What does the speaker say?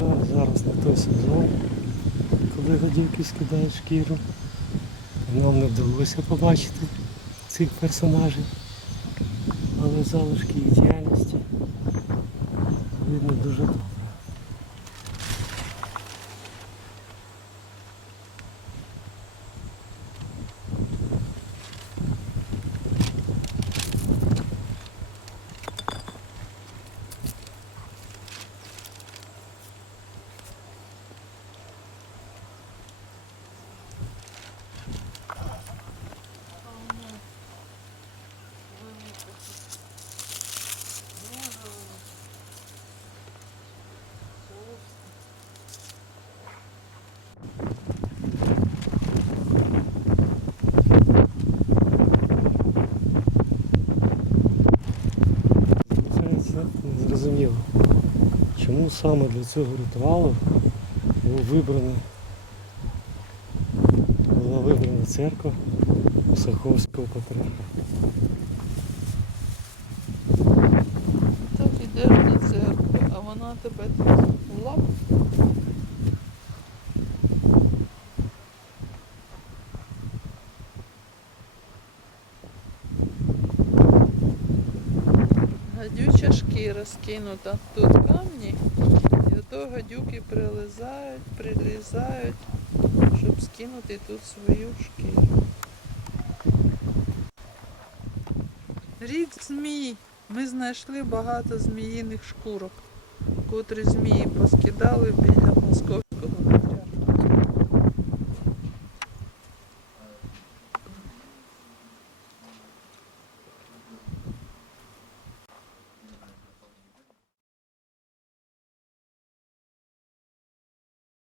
жаль, зараз не той сезон, коли годівки скидають шкіру. Нам не вдалося побачити цих персонажів, але залишки їх діяльності видно дуже добре. Незрозуміло, чому саме для цього ритуалу був вибраний, була вибрана церква Саховського патріарха. Так ідеш до церкви, а вона тебе тут Гадюча шкіра скинута. Тут камні, і ото гадюки прилизають, прилізають, щоб скинути тут свою шкіру. Рік змій. Ми знайшли багато зміїних шкурок, котрі змії поскидали біля